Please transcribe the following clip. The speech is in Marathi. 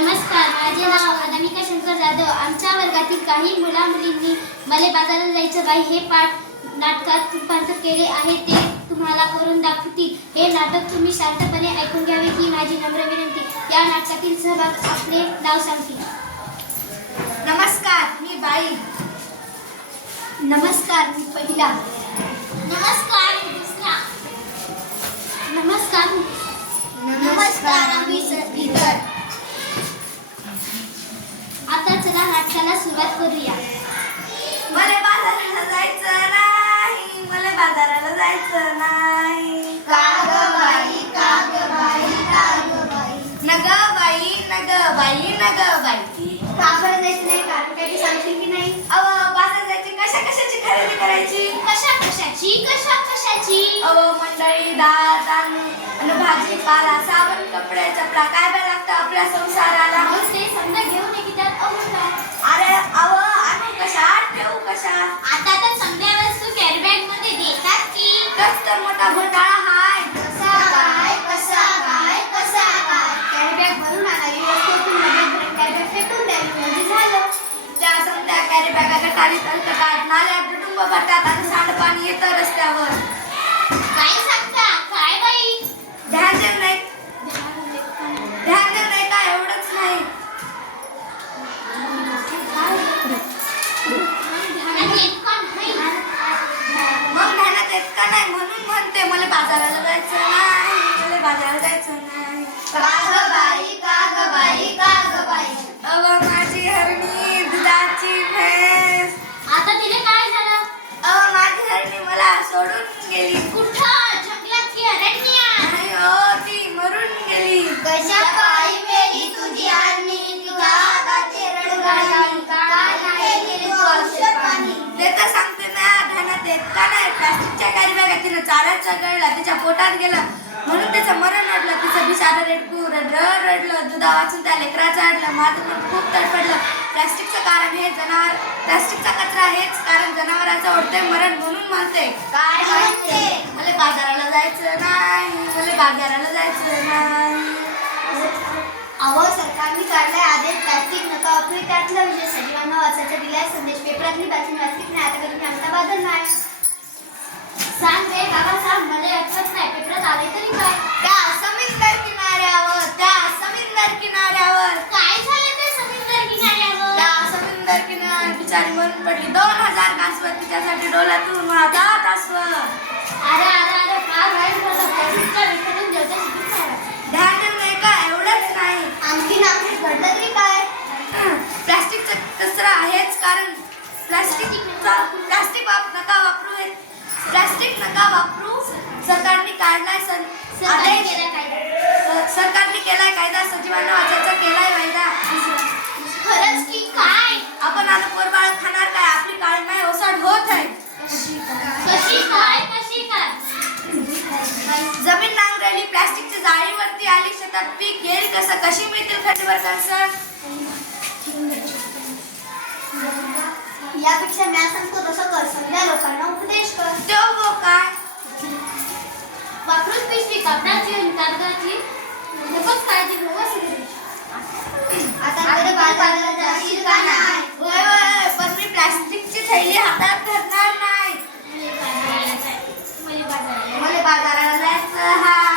नमस्कार, माझे नाव अनामिका शंकर जाधव. आमच्या वर्गातील काही मुला-मुलींनी मले बाजाराला जायचं बाई हे पाठ नाटकात रूपांतर केले आहे. ते तुम्हाला करून दाखवतील. हे नाटक तुम्ही शांतपणे ऐकून घ्यावे ही माझी नम्र विनंती. या नाटकातील सहभाग आपले नाव सांगतील. नमस्कार, मी बाई. नमस्कार, मी पहिला. नमस्कार, मी दुसरा. नमस्कार, नमस्कार, आम्ही इतर. आता चला नाटकाला सुरुवात करूया. मला बाजाराला जायचं नाही, मला बाजाराला जायचं नाही. का ग बाई, का ग बाई, का ग बाई. नग बाई, नग बाई, नग बाई. का बरं जायचं नाही? कारण काही सांगशील की नाही? बाजार जायची, कशा कशाची खरेदी करायची? कशा कशाची? मंडळी, डाळ, तांदूळ आणि भाजीपाला, साबण, कपडे, चपला काय काय लागतं आपल्या संसाराला? मग ते समजा घेऊन ये की त्यात काय? अरे आणू कशात, ठेवू कशात? आता तर समजा वस्तू कॅरी बॅग मध्ये देतात की? कस तर मोठा घोटाळा हाय. कसा काय? कॅरी बॅग भरून आणावी, वस्तू भरून कॅरी बॅग फेकून द्यावी म्हणजे झालं. त्या समजा कॅरी बॅगा गटारीत अलकटात नाल्यात डुडुंब भरतात आणि सांडपाणी येतं रस्त्यावर. काय सांगता? काय बाई? ध्यान देऊ नाही का? एवढंच नाही. ध्यानात येत का नाही? मग ध्यानात येत का नाही म्हणून म्हणते मला बाजाराला जायचं नाही, मला बाजाराला जायचं नाही. का ग बाई, का ग बाई, का ग बाई. माझी हरणी दुधाची म्हैस. आता तिने काय झालं? माझी हरणी मला सोडून गेली. कुठं? जंगलात की अरण्यात? नाही ती मरून गेली. कशा पायी मेली तुझी हरणी? तुझ्या हाताचे रडगाणी का नाही केले तू औषध पाणी? ते तर सांगते ना, ध्यानात येत का नाही? प्लास्टिकच्या कॅरी बॅगा तिनं चारायचा चगळला, तिच्या पोटात गेला म्हणून त्याचं मरण अडलं. तिचं बिचारं रेडकू रडलं. दुधा वाचून त्या लेकराचं अडलं. माझं पण खूप तडफडलं. प्लास्टिकचं कारण हे जनावर, प्लास्टिकचा कचरा हेच कारण जनावरांचं ओढते मरण म्हणून म्हणते. काय म्हणते? मला बाजाराला जायचं नाही, मला बाजाराला जायचं नाही. अहो, सरकारने काढलाय आदेश प्लास्टिक नका वापरू. त्यातला विषय सजीवांना वाचायचा दिलाय संदेश. पेपरातली बातमी वाचली नाही, आता कधी आमचा बादल नाही. सांग रे बाबा सांग, मला आठवत नाही. पेपरात आले तरी काय? त्या समुद्र किनाऱ्यावर काय झालं ते समुद्र किनाऱ्यावर? त्या समुद्र किनाऱ्यावर बिचारी मरून पडली. 2000 कासव तिच्यासाठी डोलातून वाहतात अस्व. अरे फार वाईट झालं. प्लास्टिकचा विखरून जेवता शिकून नाही. ध्यान देऊ नाही का? एवढंच नाही. आणखीन आपली घडलं तरी काय? प्लास्टिकचा कचरा हेच कारण. प्लास्टिक नका वापरू हे. प्लास्टिक नका वापरू. सरकारने काढलाय आदेश. सरकारने केलाय कायदा. सजीवांना वाचायचा केलाय कायदा. खरंच की काय? आपण आता पोरबाळ खाणार काय? आपली काळ नाही ओसाड होत आहे. कशी काय? जमीन नांगरली, प्लास्टिकची जाळीवरती आली, शेतात पीक घेईल कसं? कशी मिळतील खंडीवर कणसं? यापेक्षा मी सांगतो तसं कर. सगळ्या लोकांना उपदेश कर. तो काय? वापरून पिशवी कापडाची आणि कागदाची खूपच काळजी व्यवस्थित. आता तरी बाजाराला जाशील का नाही? होय, पण मी प्लास्टिकची थैली हातात धरणार नाही. मला बाजाराला मला बाजाराला जायचं हा.